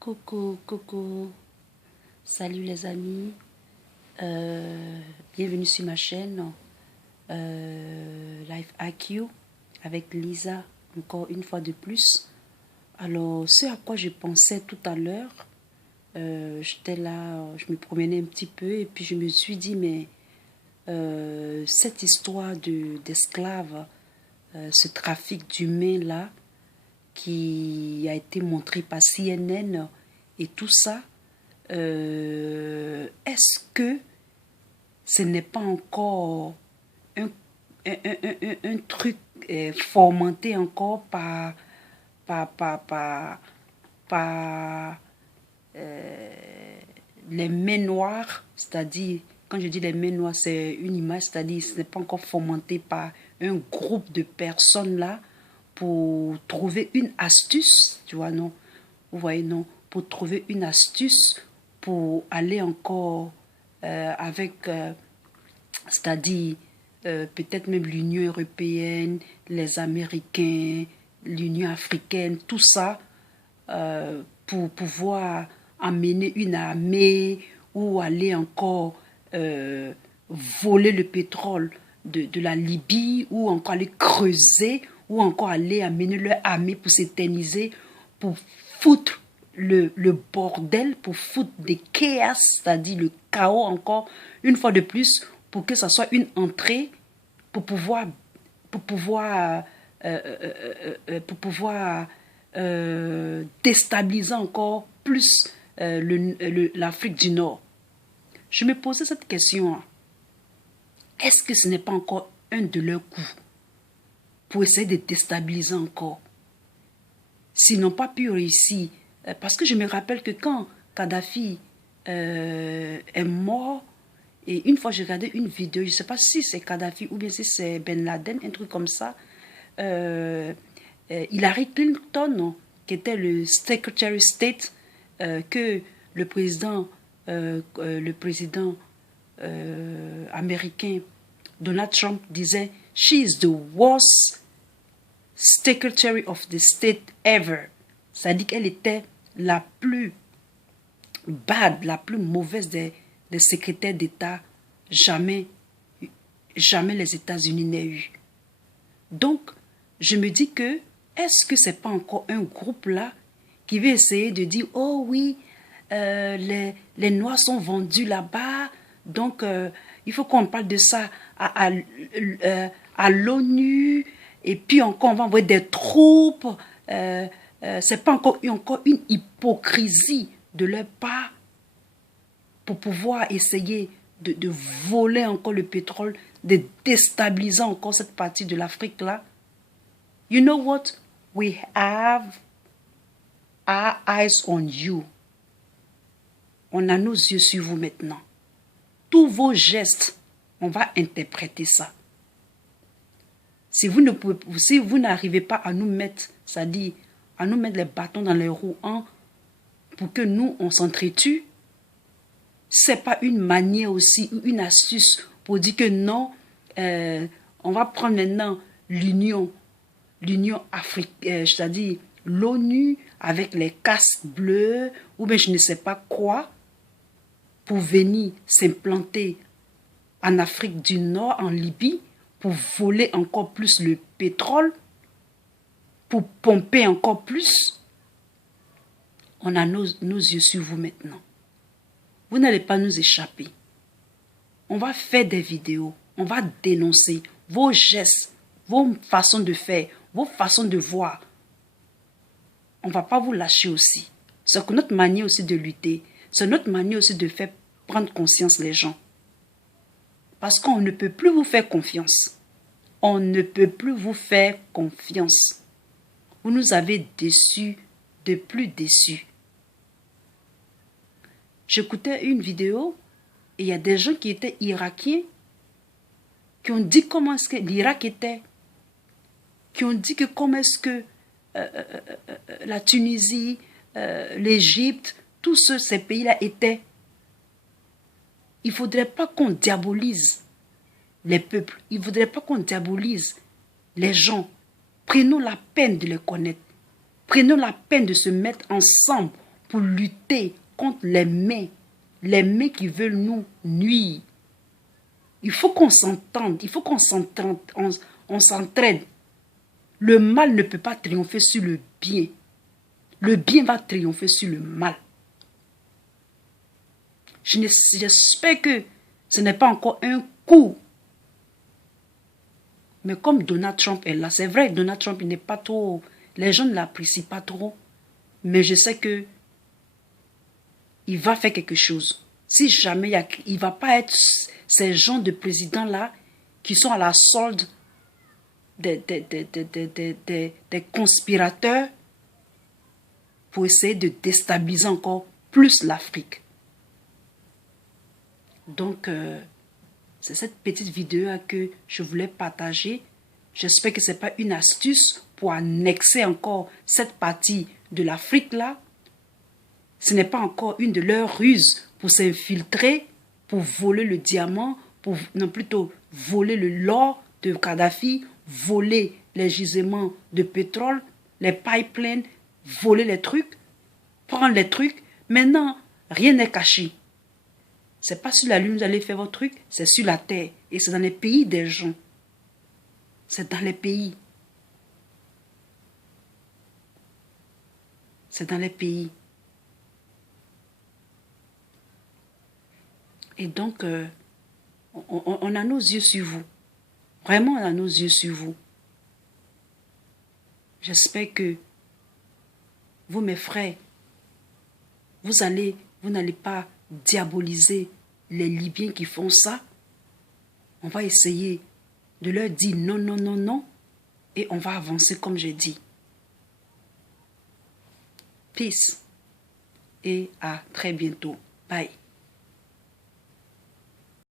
Coucou, coucou, salut les amis, bienvenue sur ma chaîne Life IQ avec Lisa, encore une fois de plus. Alors, ce à quoi je pensais tout à l'heure, j'étais là, je me promenais un petit peu et puis je me suis dit, mais cette histoire d'esclaves, ce trafic d'humains là, qui a été montré par CNN et tout ça, est-ce que ce n'est pas encore un, un truc fomenté encore par, par, par, par les mains noires, c'est-à-dire, quand je dis les mains noires, c'est une image, c'est-à-dire ce n'est pas encore fomenté par un groupe de personnes là pour trouver une astuce, tu vois, non? Vous voyez, non? Pour trouver une astuce pour aller encore avec, c'est-à-dire peut-être même l'Union européenne, les Américains, l'Union africaine, tout ça, pour pouvoir amener une armée ou aller encore voler le pétrole de la Libye ou encore aller creuser ou encore aller amener leur armée pour s'éterniser, pour foutre le bordel, pour foutre des chaos, c'est-à-dire le chaos encore, une fois de plus, pour que ça soit une entrée pour pouvoir, pour pouvoir, pour pouvoir déstabiliser encore plus l'Afrique du Nord. Je me posais cette question. Est-ce que ce n'est pas encore un de leurs coups pour essayer de déstabiliser encore? S'ils n'ont pas pu réussir, parce que je me rappelle que quand Kadhafi est mort, et une fois j'ai regardé une vidéo, je ne sais pas si c'est Kadhafi ou bien si c'est Ben Laden, un truc comme ça, Hillary Clinton, qui était le Secretary State, que le président américain Donald Trump disait « She is the worst Secretary of the State ever ». Ça dit qu'elle était la plus bad, la plus mauvaise des secrétaires d'État jamais les États-Unis n'aient eu. Donc, je me dis que, est-ce que c'est pas encore un groupe là qui veut essayer de dire, oh oui, les Noirs sont vendus là-bas, donc il faut qu'on parle de ça à l'ONU, et puis encore on va envoyer des troupes. C'est pas encore une hypocrisie de leur part pour pouvoir essayer de voler encore le pétrole, de déstabiliser encore cette partie de l'Afrique là. You know what? We have our eyes on you. On a nos yeux sur vous maintenant. Tous vos gestes, on va interpréter ça. Si vous n'arrivez pas à nous mettre, c'est-à-dire à nous mettre les bâtons dans les roues pour que nous, on s'entretue, c'est pas une manière aussi, ou une astuce pour dire que non, on va prendre maintenant l'Union africaine, c'est-à-dire l'ONU avec les casques bleus, ou bien je ne sais pas quoi, pour venir s'implanter en Afrique du Nord, en Libye, pour voler encore plus le pétrole, pour pomper encore plus. On a nos yeux sur vous maintenant. Vous n'allez pas nous échapper. On va faire des vidéos, on va dénoncer vos gestes, vos façons de faire, vos façons de voir. On ne va pas vous lâcher aussi. C'est notre manière aussi de lutter. C'est notre manière aussi de faire prendre conscience les gens. Parce qu'on ne peut plus vous faire confiance. On ne peut plus vous faire confiance. Vous nous avez déçus, de plus déçus. J'écoutais une vidéo et il y a des gens qui étaient irakiens qui ont dit comment est-ce que l'Irak était, qui ont dit que comment est-ce que la Tunisie, l'Égypte, tous ces pays-là étaient. Il ne faudrait pas qu'on diabolise les peuples. Il ne faudrait pas qu'on diabolise les gens. Prenons la peine de les connaître. Prenons la peine de se mettre ensemble pour lutter contre les mains qui veulent nous nuire. Il faut qu'on s'entende, il faut qu'on s'entende, on s'entraide. Le mal ne peut pas triompher sur le bien. Le bien va triompher sur le mal. J'espère que ce n'est pas encore un coup. Mais comme Donald Trump est là, c'est vrai, Donald Trump, il n'est pas trop... Les gens ne l'apprécient pas trop. Mais je sais que il va faire quelque chose. Si jamais il ne va pas être ces gens de présidents-là qui sont à la solde des conspirateurs pour essayer de déstabiliser encore plus l'Afrique. Donc, c'est cette petite vidéo que je voulais partager. J'espère que ce n'est pas une astuce pour annexer encore cette partie de l'Afrique là. Ce n'est pas encore une de leurs ruses pour s'infiltrer, pour voler le diamant, non plutôt voler l'or de Kadhafi, voler les gisements de pétrole, les pipelines, voler les trucs, prendre les trucs. Maintenant, rien n'est caché. C'est pas sur la lune que vous allez faire votre truc, c'est sur la terre. Et c'est dans les pays des gens. C'est dans les pays. C'est dans les pays. Et donc, on a nos yeux sur vous. Vraiment, on a nos yeux sur vous. J'espère que vous, mes frères, vous n'allez pas diaboliser les Libyens qui font ça. On va essayer de leur dire non, non, non, non. Et on va avancer comme j'ai dit. Peace. Et à très bientôt. Bye.